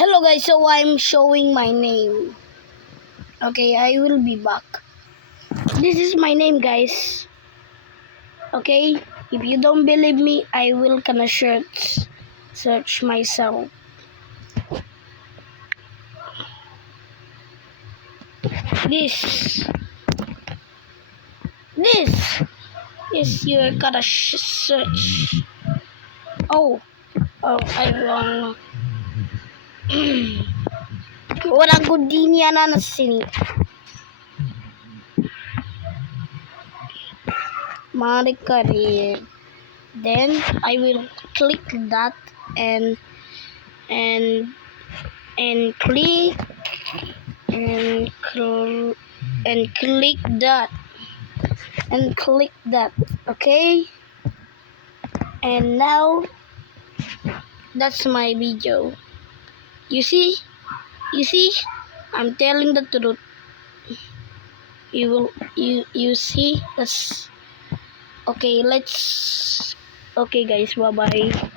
Hello guys, so I'm showing my name. Okay, I will be back. This is my name, guys. Okay, if you don't believe me, I will gonna search myself. This is you're gonna search. Oh, I wrong. Walang Gudini na sini. Marikari. Then I will click that and click and click that. Okay, and now that's my video. You see, I'm telling the truth. You see. That's okay. Okay guys, bye bye.